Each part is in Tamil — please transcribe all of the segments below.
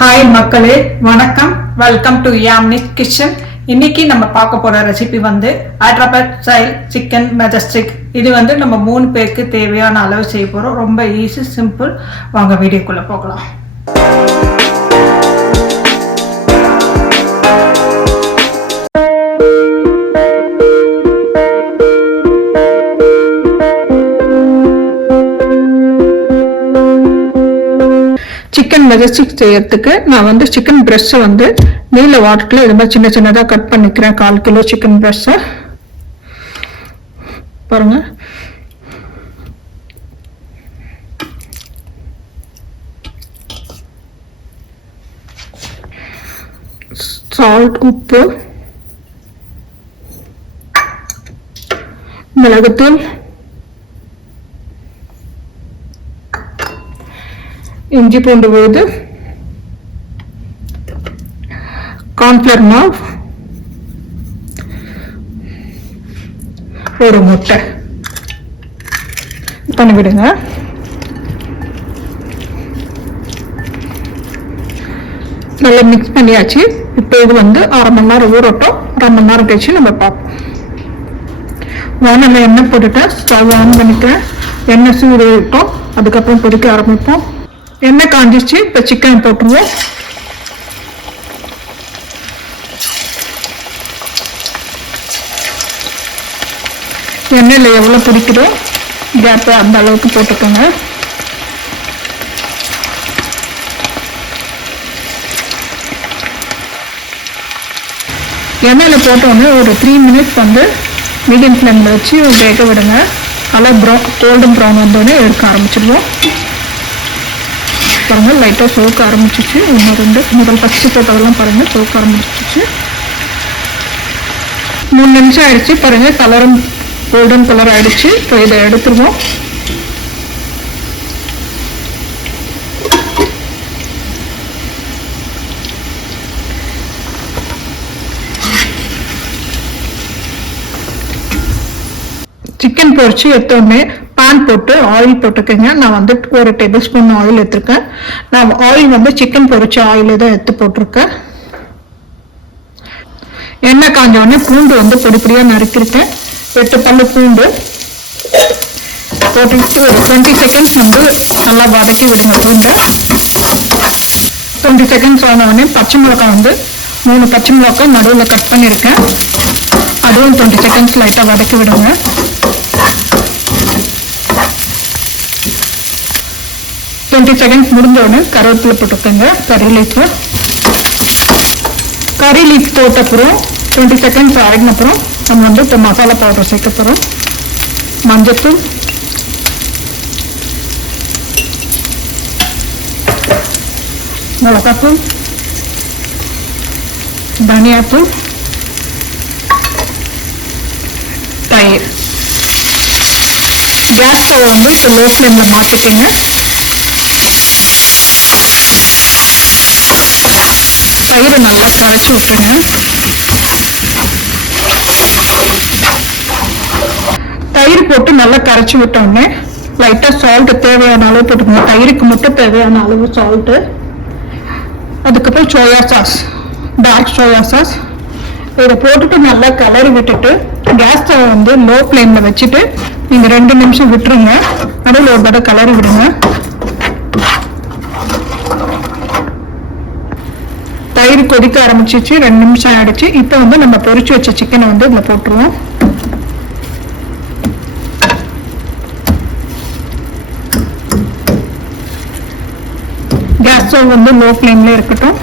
ஹாய் மக்களே, வணக்கம். Welcome to Yamni's kitchen. இன்னைக்கு நம்ம பார்க்க போற ரெசிபி வந்து ஹைதராபாத் ஸ்டைல் சிக்கன் மெஜஸ்டிக். இது வந்து நம்ம 3 பேருக்கு தேவையான அளவு செய்ய போறோம். ரொம்ப ஈஸி, சிம்பிள். வாங்க வீடியோக்குள்ள போகலாம். சிக்கன் மெஜஸ்டிக் செய்யறதுக்கு நான் வந்து சிக்கன் பிரஸ்ட்டை வந்து நீல வாட்டர்ல இது மாதிரி சின்ன சின்னதாக கட் பண்ணிக்கிறேன். 1/4 கிலோ சிக்கன் பிரஸ்ட்டை பாருங்க. சால்ட், உப்பு, மிளகுத்தூள், இஞ்சி பூண்டு விழுது, கார்ன்ஃப்ளவர் மாவு, ஒரு முட்டை பண்ணிவிடுங்க. நல்லா மிக்ஸ் பண்ணியாச்சு. இப்போ இது வந்து 1/2 மணி நேரம் ஊறட்டும். 1/2 மணி நேரம் கழிச்சு நம்ம பார்ப்போம். வானல்ல எண்ணெய் போட்டுட்டேன். ஸ்டவ் ஆன் பண்ணிக்கிறேன். எண்ணெய் சூடு விட்டோம். அதுக்கப்புறம் பொரிக்க ஆரம்பிப்போம். எண்ணெய் காஞ்சிச்சு. இப்போ சிக்கன் போட்டுருவோம். எண்ணெயில் எவ்வளோ பிடிக்குதோ கேப்பை அந்த அளவுக்கு போட்டுக்கோங்க. எண்ணெயில் போட்டோன்னே ஒரு 3 மினிட்ஸ் வந்து மீடியம் ஃப்ளேமில் வச்சு வேக விடுங்க. நல்லா கோல்டன் ப்ரௌன் வந்தோடனே எடுக்க ஆரம்பிச்சிடுவோம். பாருங்கள், லைட்டாக சோக்க ஆரம்பிச்சிச்சு. முதல் ஃபஸ்ட்டு போட்டதெல்லாம் பாருங்கள் சோக்க ஆரம்பிச்சிச்சு. 3 நிமிஷம் ஆயிடுச்சு. பாருங்கள், கலரும் கோல்டன் கலர் ஆயிடுச்சு. இப்போ இதை எடுத்துருவோம். சிக்கன் பொரிச்சு எடுத்தோடனே பேன் போட்டு ஆயில் போட்டுக்கோங்க. நான் வந்து 1 டேபிள் ஸ்பூன் ஆயில் எடுத்துருக்கேன். நான் ஆயில் வந்து சிக்கன் பொரிச்ச ஆயில் தான் எடுத்து போட்டிருக்கேன். எண்ணெய் காஞ்சோடனே பூண்டு வந்து பொடிப்பொடியாக நறுக்கிருக்கேன். 8 பல்லு பூண்டு போட்டுட்டு ஒரு 20 செகண்ட்ஸ் வந்து நல்லா வதக்கி விடுங்க. பூண்டை 20 செகண்ட்ஸ் ஆனவுடனே பச்சை மிளகாய் வந்து 3 பச்சை மிளகாய் நடுவில் கட் பண்ணியிருக்கேன். அதுவும் 20 செகண்ட்ஸ் லைட்டாக வதக்கி விடுங்க. 20 செகண்ட்ஸ் முடிஞ்சோடனே கருவேப்பிலை போட்டுக்கோங்க. கறி லீஃப் போட்ட அப்புறம் 20 செகண்ட்ஸ் ஆகின அப்புறம் நம்ம வந்து இப்போ மசாலா பவுடர் சேர்க்க போகிறோம். மஞ்சத்தூள், மிளகாத்தூள், தனியாத்தூள், தயிர். கேஸ் ஸ்டவ் வந்து இப்போ லோ ஃப்ளேமில் மாற்றிக்கோங்க. தயிரை நல்லா கரைச்சி விட்டுருங்க. தயிர் போட்டு நல்லா கரைச்சி விட்டோடனே லைட்டாக சால்ட்டு தேவையான அளவு போட்டுக்கோங்க. தயிருக்கு மட்டும் தேவையான அளவு சால்ட்டு. அதுக்கப்புறம் soya sauce, dark soya sauce. இதை போட்டுட்டு நல்லா கிளறி விட்டுட்டு கேஸ் ஸ்டவ் வந்து லோ ஃப்ளேமில் வச்சுட்டு நீங்கள் 2 நிமிஷம் விட்டுருங்க. நடுவில் ஒரு தடவை கிளறி விடுங்க. தயிர் கொதிக்க ஆரம்பிச்சிச்சு. 2 நிமிஷம் ஆயிடுச்சு. இப்போ வந்து நம்ம பொரிச்சு வச்ச சிக்கனை வந்து இதில் போட்டுருவோம். கேஸ் ஸ்டவ் வந்து லோ ஃப்ளேம்ல இருக்கட்டும்.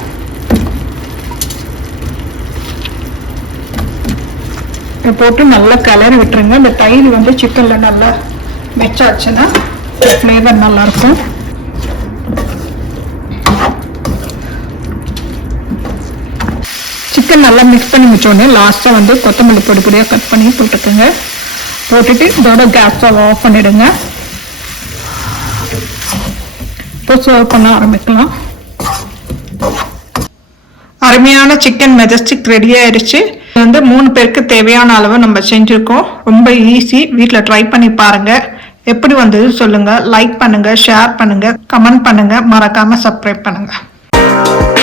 போட்டு நல்லா கிளறி விட்டுருங்க. இந்த தயிர் வந்து சிக்கன்ல நல்லா மிக்ஸ் ஆச்சுன்னா ஃப்ளேவர் நல்லா இருக்கும். சிக்கன் நல்லா மிக்ஸ் பண்ணி வச்சோடனே லாஸ்ட்டாக வந்து கொத்தமல்லி பொடி பொடியாக கட் பண்ணி போட்டுக்கோங்க. போட்டுட்டு இதோட கேஸ் ஸ்டவ் ஆஃப் பண்ணிடுங்க. இப்போ சர்வ் பண்ண ஆரம்பிக்கலாம். அருமையான சிக்கன் மெஜஸ்டிக் ரெடி ஆயிடுச்சு. வந்து 3 பேருக்கு தேவையான அளவு நம்ம செஞ்சுருக்கோம். ரொம்ப ஈஸி. வீட்டில் ட்ரை பண்ணி பாருங்க. எப்படி வந்தது சொல்லுங்க. லைக் பண்ணுங்க, ஷேர் பண்ணுங்க, கமெண்ட் பண்ணுங்க, மறக்காம சப்ஸ்கிரைப் பண்ணுங்க. Bye.